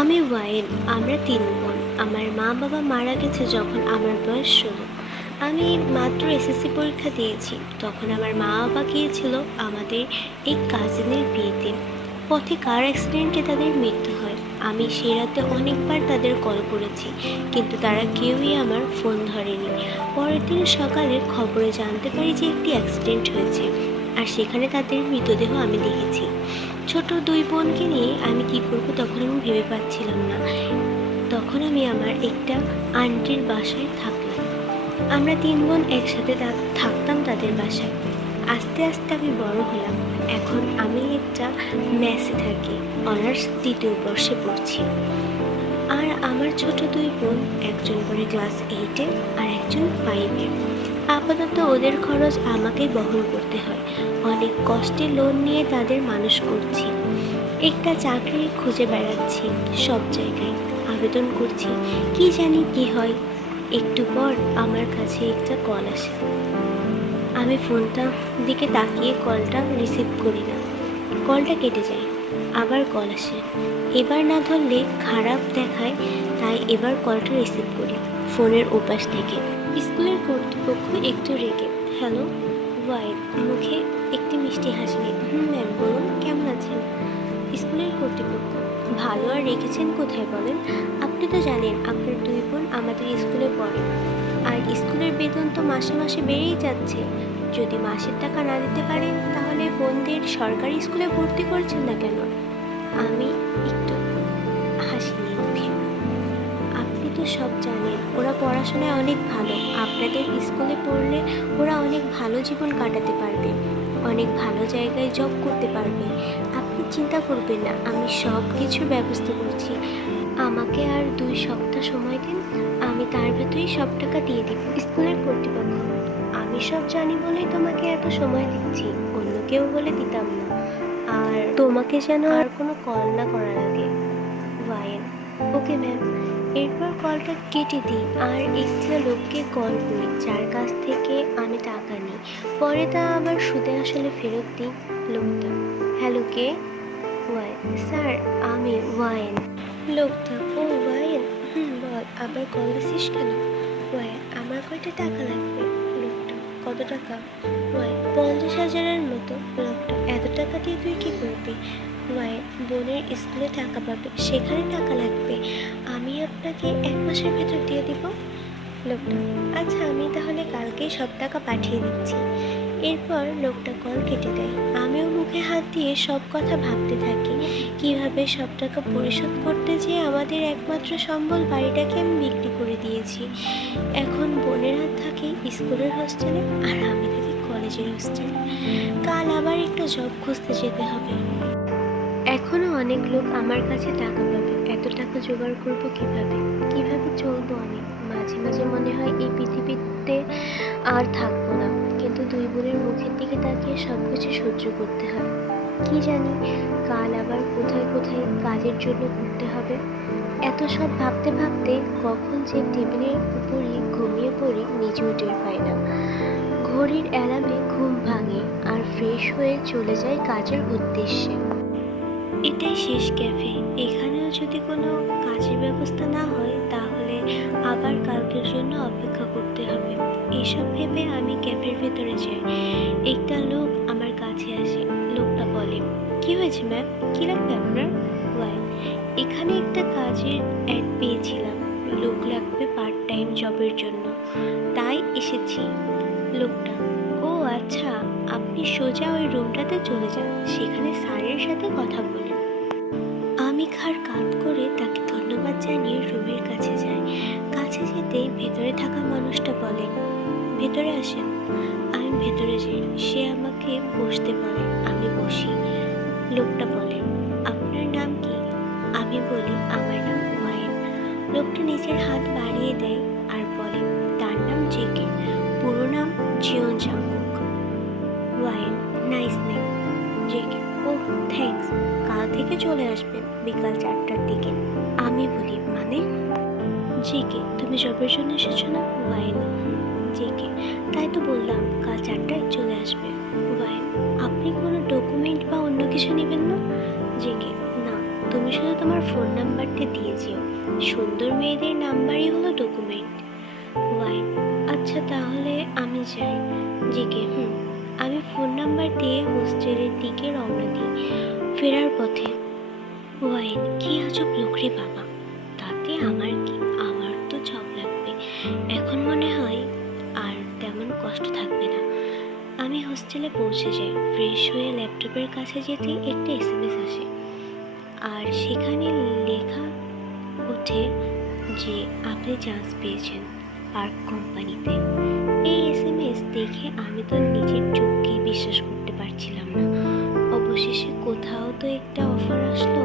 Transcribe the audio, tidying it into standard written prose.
আমি ওয়াইন। আমরা ৩ বোন। আমার মা বাবা মারা গেছে যখন আমার বয়স ১৬। আমি মাত্র এসএসসি পরীক্ষা দিয়েছি। তখন আমার মা বাবা গিয়েছিল আমাদের এই কাজিনের বিয়েতে। পথে কার অ্যাক্সিডেন্টে তাদের মৃত্যু হয়। আমি সে রাতে অনেকবার তাদের কল করেছি, কিন্তু তারা কেউই আমার ফোন ধরেনি। পরের দিন সকালে খবরে জানতে পারি যে একটি অ্যাক্সিডেন্ট হয়েছে, আর সেখানে তাদের মৃতদেহ আমি দেখেছি। ছোট ২ বোনকে নিয়ে আমি কী করবো তখন আমি ভেবে পাচ্ছিলাম না। তখন আমি আমার একটা আন্টির বাসায় থাকলাম। আমরা ৩ বোন একসাথে থাকতাম তাদের বাসায়। আস্তে আস্তে আমি বড় হলাম। এখন আমি একটা মেসে থাকি। অনার্স ২য় বর্ষে পড়ছি। আর আমার ছোট ২ বোন, একজন পড়ে ক্লাস 8-এ আর একজন 5-এ। আপাতত ওদের খরচ আমাকেই বহন করতে হয়। অনেক কষ্টে লোন নিয়ে তাদের মানুষ করছি। একটা চাকরি খুঁজে বেড়াচ্ছি, সব জায়গায় আবেদন করছি, কি জানি কি হয়। একটু পর আমার কাছে একটা কল আসে। আমি ফোনটা দিকে তাকিয়ে কলটা রিসিভ করি না। কলটা কেটে যায়। আবার কল আসে। এবার না ধরলে খারাপ দেখায়, তাই এবার কলটা রিসিভ করি ফোনের ওপাশ থেকে। স্কুলের কর্তৃপক্ষ একটু রেগে। হ্যালো ওয়াইন, মুখে একটি মিষ্টি হাসি। ম্যাম বলুন, কেমন আছেন? স্কুলের কর্তৃপক্ষ, ভালো আর রেখেছেন কোথায় বলেন? আপনি তো জানেন আপনার ২ বোন আমাদের স্কুলে পড়ে, আর স্কুলের বেতন তো মাসে মাসে বেড়েই যাচ্ছে। যদি মাসের টাকা না দিতে পারেন তাহলে বোনদের সরকারি স্কুলে ভর্তি করছেন না কেন? আমি একটু হাসিনি মুখে। আপনি তো সব জানেন, ওরা পড়াশোনায় অনেক ভালো। আপনাদের স্কুলে পড়লে ওরা অনেক ভালো জীবন কাটাতে পারবে, অনেক ভালো জায়গায় জব করতে পারবে। আপনি চিন্তা করবেন না, আমি সব কিছুর ব্যবস্থা করছি। আমাকে আর ২ সপ্তাহ সময় দিন, আমি তার ভেতরেই সব টাকা দিয়ে দিব। স্কুলের কর্তৃপক্ষ, আমি সব জানি বলেই তোমাকে এত সময় দিচ্ছি, অন্য কেউ বলে দিতাম না। আর তোমাকে যেন আর কোনো কল না করা লাগে। Wine, okay ma'am. এরপর কলটা কেটে দিই আর একটা লোককে কল করি যার কাছ থেকে আমি টাকা নিই। পরে তা আবার সুদে আসলে ফেরত দিই। লোকটা, হ্যালো কে? ওয়াইন, স্যার আমি ওয়াইন। লোকটা, ও ওয়াইন, বল আবার কল দিছিস কেন? ওয়াইন, আমার কয়টা টাকা লাগবে? লোকটা, কত টাকা? ওয়াইন, ৫০,০০০-এর মতো। লোকটা, এত টাকা দিয়ে তুই কী করবি? ওয়াইন, বোনের স্কুলে টাকা পাবে, সেখানে টাকা লাগবে। আমি আপনাকে ১ মাসের ভেতর দিয়ে দিব। লোকটা, আচ্ছা আমি তাহলে কালকেই সব টাকা পাঠিয়ে দিচ্ছি। এরপর লোকটা কল কেটে দেয়। আমিও মুখে হাত দিয়ে সব কথা ভাবতে থাকি, কিভাবে সব টাকা পরিশোধ করতে যেয়ে আমাদের একমাত্র সম্বল বাড়িটাকে আমি বিক্রি করে দিয়েছি। এখন বোনেরা থাকে স্কুলের হোস্টেলে আর আমি থাকি কলেজের হোস্টেলে। কাল আবার একটু জব খুঁজতে যেতে হবে। এখনও অনেক লোক আমার কাছে টাকা পাবে, এত টাকা জোগাড় করবো কিভাবে? কিভাবে চলবো আমি? মাঝে মাঝে মনে হয় এই পৃথিবীতে আর থাকবো না, কিন্তু ২ বোনের মুখের দিকে তাকিয়ে সব কিছু সহ্য করতে হয়। কি জানি কাল আবার কোথায় কোথায় কাজের জন্য ঘুরতে হবে। এত সব ভাবতে ভাবতে কখন যে টেবিলের উপরই ঘুমিয়ে পড়ি নিজেও টের পাই না। ঘড়ির অ্যালার্মে ঘুম ভাঙে আর ফ্রেশ হয়ে চলে যায় কাজের উদ্দেশ্যে। এটাই শেষ ক্যাফে। এখানেও যদি কোনো কাজের ব্যবস্থা না হয় তাহলে আবার কালকের জন্য অপেক্ষা করতে হবে। এসব ভেবে আমি ক্যাফের ভেতরে যাই। একটা লোক আমার কাছে আসে। লোকটা বলে, কি হয়েছে ম্যাম, কী লাগবে আপনার? ওয়াই, এখানে একটা কাজের অ্যাড পেয়েছিলাম, লোক লাগবে পার্ট টাইম জবের জন্য, তাই এসেছি। লোকটা, ও আচ্ছা, আপনি সোজা ওই রুমটাতে চলে যান, সেখানে স্যারের সাথে কথা বলেন। আমি ঘাড় কাত করে তাকে ধন্যবাদ জানিয়ে রুমের কাছে যাই। কাছে যেতেই ভেতরে থাকা মানুষটা বলে, ভেতরে আসেন। আমি ভেতরে যাই। সে আমাকে বসতে বলে, আমি বসি। লোকটা বলে, আপনার নাম কি? আমি বলি, আমার নাম ওয়াইন। লোকটা নিজের হাত বাড়িয়ে দেয় আর বলে, তার নাম জেকে, পুরো নাম জিওন জাঙ্গুক। ওয়াইন, nice name. JK, oh thanks, কাল থেকে চলে আসবেন বিকাল ৪টার দিকে। আমি বলি, মানে? জেকে, তুমি জবের জন্য এসেছো না? ওয়াইন, জেকে, তাই তো বললাম কাল ৪টায় চলে আসবে। ওয়াইন, আপনি কোনো ডকুমেন্ট বা অন্য কিছু নেবেন না? জেকে, না, তুমি শুধু তোমার ফোন নাম্বারটা সুন্দর মেয়েদের নাম্বারই হলো ডকুমেন্ট। ওয়াইন, আচ্ছা তাহলে আমি যাই। জিকে, আমি ফোন নাম্বার দিয়ে হোস্টেলের দিকে রওনা দিই। ফেরার পথে, ওয়াইন, কি আজব লোক রে বাবা, তাতে আমার কি, আমার তো জব লাগবে। এখন মনে হয় আর তেমন কষ্ট থাকবে না। আমি হোস্টেলে পৌঁছে যাই। ফ্রেশ হয়ে ল্যাপটপের কাছে যেতে একটা এসএমএস আসে, আর সেখানে লেখা ওঠে যে আপনি চান্স পেয়েছেন পার্ক কোম্পানিতে। এই এসএমএস দেখে আমি তো নিজের চোখকেই বিশ্বাস করতে পারছিলাম না। অবশেষে কোথাও তো একটা অফার আসলো।